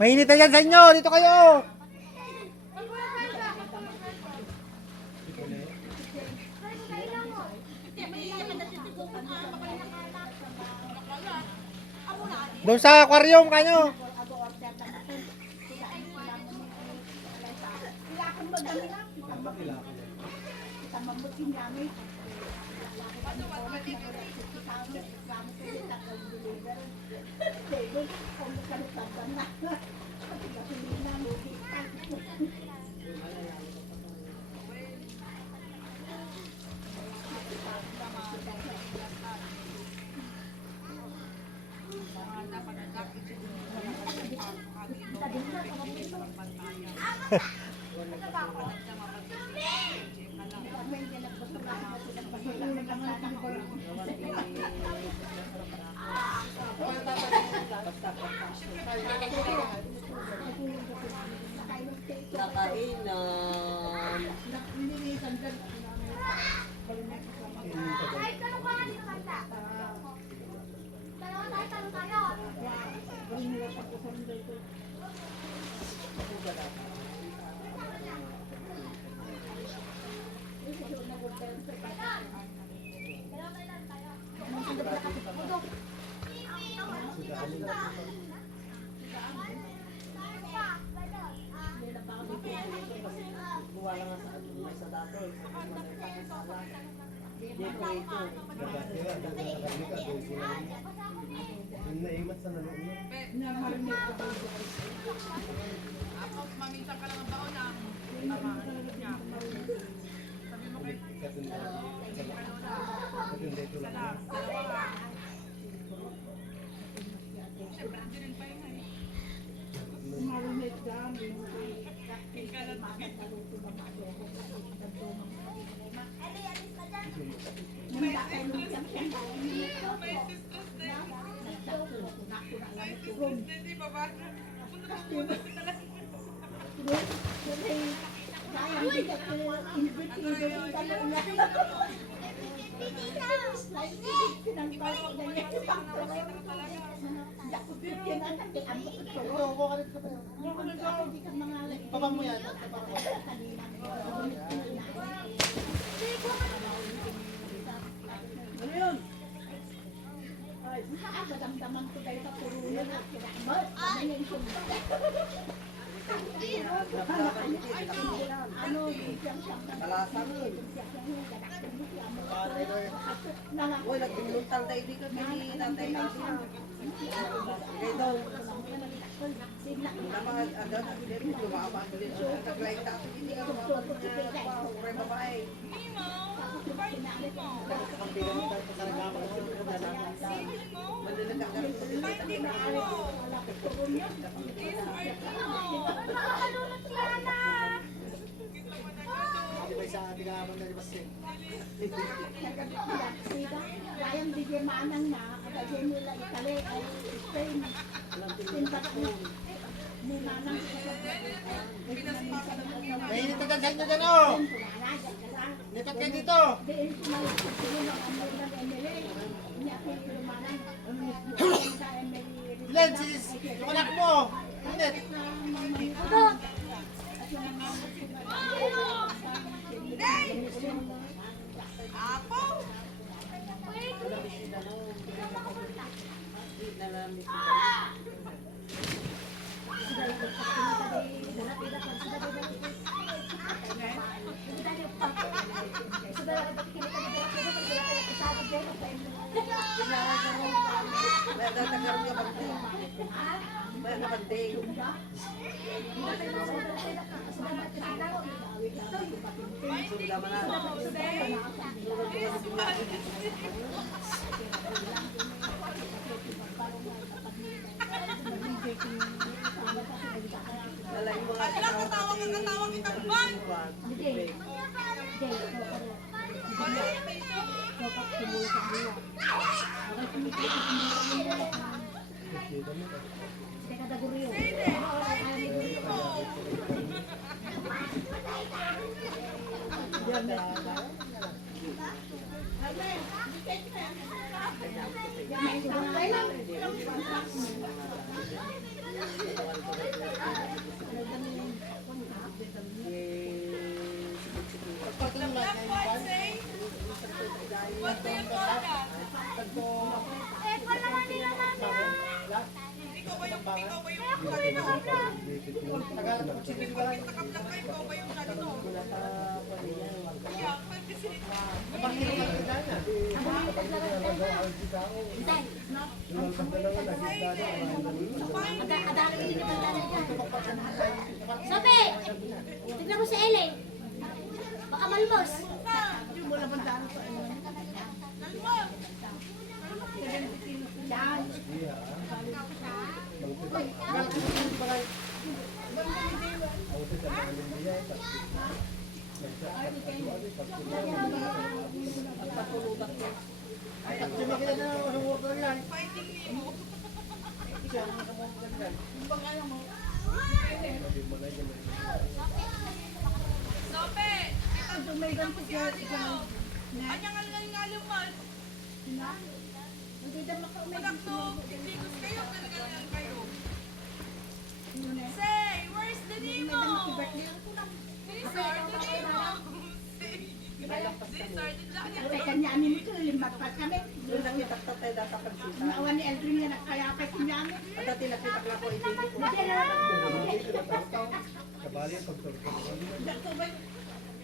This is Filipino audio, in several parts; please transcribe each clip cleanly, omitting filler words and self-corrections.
Mainit na dyan sa inyo. Dito kayo. Doon sa aquarium kanyo. Naimat sa naloob mo. Maminsan ka lang ang baon na. Sabi mo kay siyempre, hindi rin pa yun eh. Marinate dyan. Babang mo yan. Ano yun? Damdaman ko kayo sa purunan at kinamot. Ano yung sumba? Ano Uy, nagtuluntal tayo di ka kini tatay natin. Kaya daw, namang agad, lumabas din siya. Nag-like tayo, hindi ka lumabas niya. Pure babae. Madalagagalit ko din Kayang bigyan manang na, agad nila itali ay Spain. May manang Mainit na dyan sa inyo dyan oh. Lipat kayo dito. Ilan sis? Yung anak mo. Mainit. Katawang kitang ban! Sobe! Tignan mo si Ele. Baka malmos. Sobe! Ito may ganito si Aligaw. Anyang alang-alang man. Manakno, ibigos kayo, talagang kayo. Say, where's the Nemo? Lizard, the Nemo. Lizard, the Kanya ni mo limbat pa kami. Yung nakitakta tayo data pagsita. Awan ni Eldrin nga nakayapay kunyami. At dati nakitak lang ko hindi ko. Kabali ang pagtulog.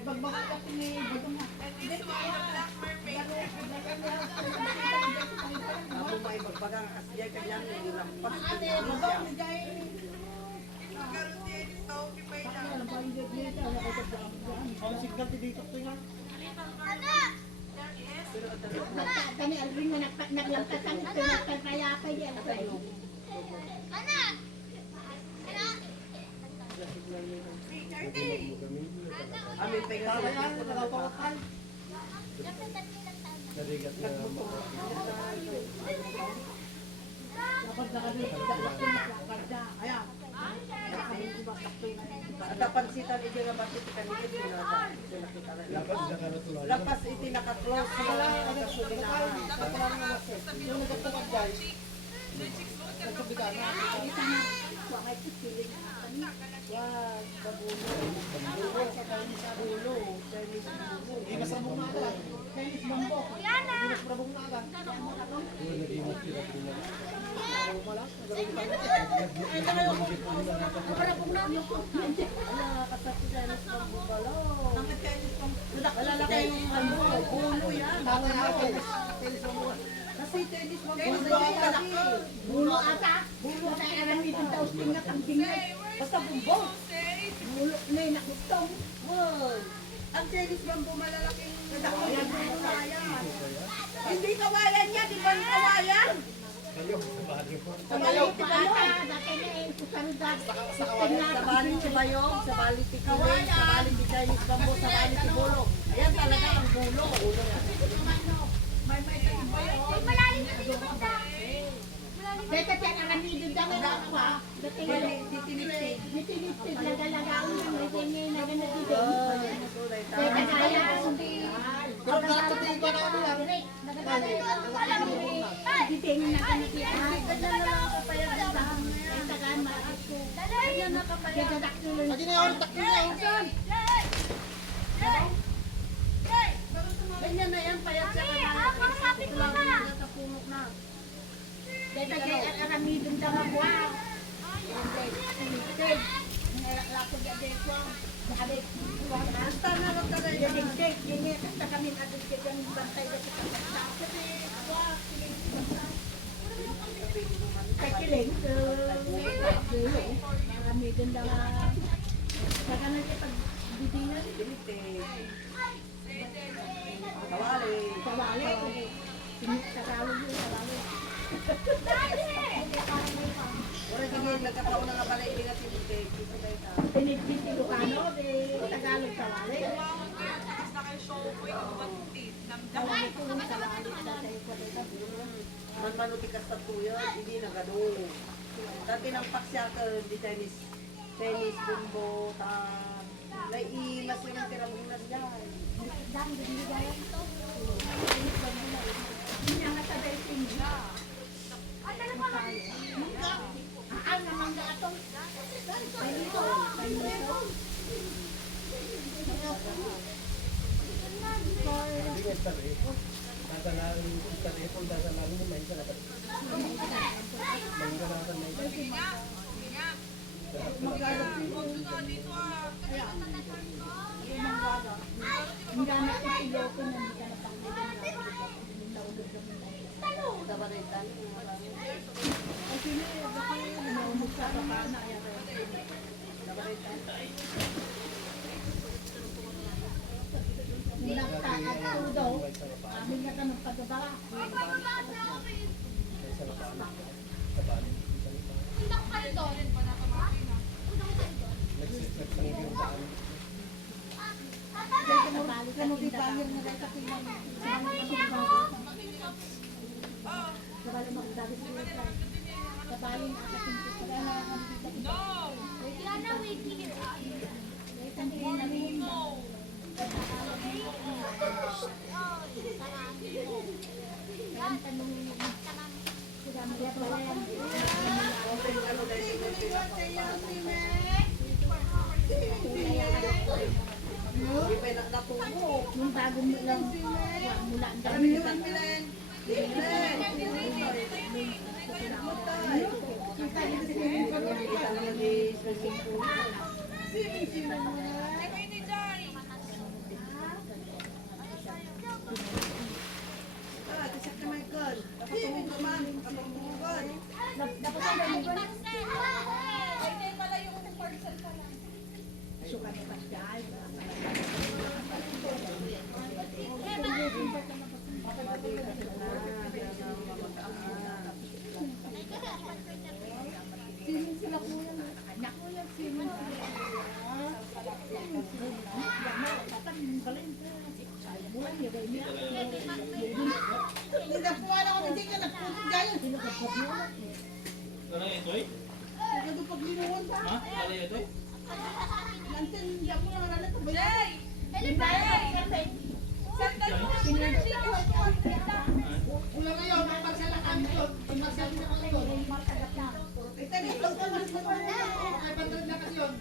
Bagbaka kasi ni Badong ha. And this one, the Black Mermaid. Ako may bagbagang asya kanya ni lampas. Ate, mabaw ni Jai. Karoon siya ni Sophie pa yun. Ang signal dito to nga. Kami Eldrin nga naglampas kami. Nagkayapay di Eldrin. Amin pa yung Narigat na At napansitan ito nga basit kanina pinada. lapas na karatulog. Lapas iti naka-close na nagasulinan. Yung nagtutugad guys. Hindi masabong na agad. Hindi masabong na agad. Nag-imot sila sila. Malalaki yung bulo yan. Kasi tennis mo kasi. Bulo ata. Bulo na alam ni Tita Austin nga tangkingay. Basta bumbong. Bulo na nakutong. Wow. Ang tennis bambo malalaking kawayan. Hindi kawayan niya, di ba ang kawayan? Kayo, sabali mo. Sa balit ti Ata, Bayong. dati na eh, kusarudat. Sa balit ti Bayong, sa balit ti Kiling, sa balit ti Chinese bambo, sa balit ti Bulo. Ayan talaga ang bulo. Dito tiyan ang nandito dyan ang aqua. Dati nga, Titinipid. nitinitid laga-lagaan lang. Dito nga yung naganagiging. Dito Kaya kaya, hindi. Pero nakatutin ko na kami lang. Alam mo eh, dito yung naganagiging. Dito na lang ako payag ng dahang. Dito ka, maaas ko. Dito daktulo. Pati na yun, takbo na yun. Ganyan na yan, payat siya ka na. Kapit mo na. Nakapumok na. Dito kaya ang aramidong dama. Wow. Tinitid. Nalakot na dito. Sabi, Basta na lang talaga yan. Dagdag, yun nga, kasta kami nadagdag ang bantay na kita sa sabi, wah, kakiling, dulo, marami din na, saka na siya pagbibinan, Tinipid. Kawali. kawali, sinagkakawin yun, kawali. Wala din nagkataon na nga pala hindi nga tinipid. Dito tayo ta. Tinipid Ilocano, Tagalog kawali. Tapos na kayo show ko yung batit. Kawali ko yung kawali sa tayo ko dito. Manmanutikas sa tuyo, hindi na gano'n. Dati ng paksyaker, di Chinese bumbo, naiimas yung tirabong na dyan. Dami din gayan to. Ang gamit ng iloko na hindi ka amin na ka ng pagbaba. Yung bagong lang mula ang dami. Hindi na po alam kung hindi ka nagpunta dyan. Ano ito eh? Nagado pag linuwan ba? Ha? Ano ito eh? Nantin, hindi ako nangalan ko ba? Wala na yun, may pagsalakan yun. May pagsalakan na kasi yun. Ito na ito. Okay, bandal na kasi yun.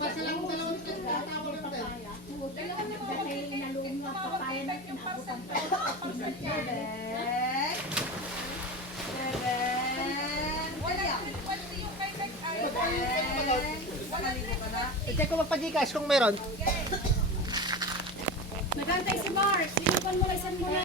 Pagsalakan mo dalawa nito, tatawag na tayo. Dati inalung mo ang papaya na sinabutan pa. I-check ko magpa-Gcash kung meron. Nagantay si Mark. Sinupan mo lang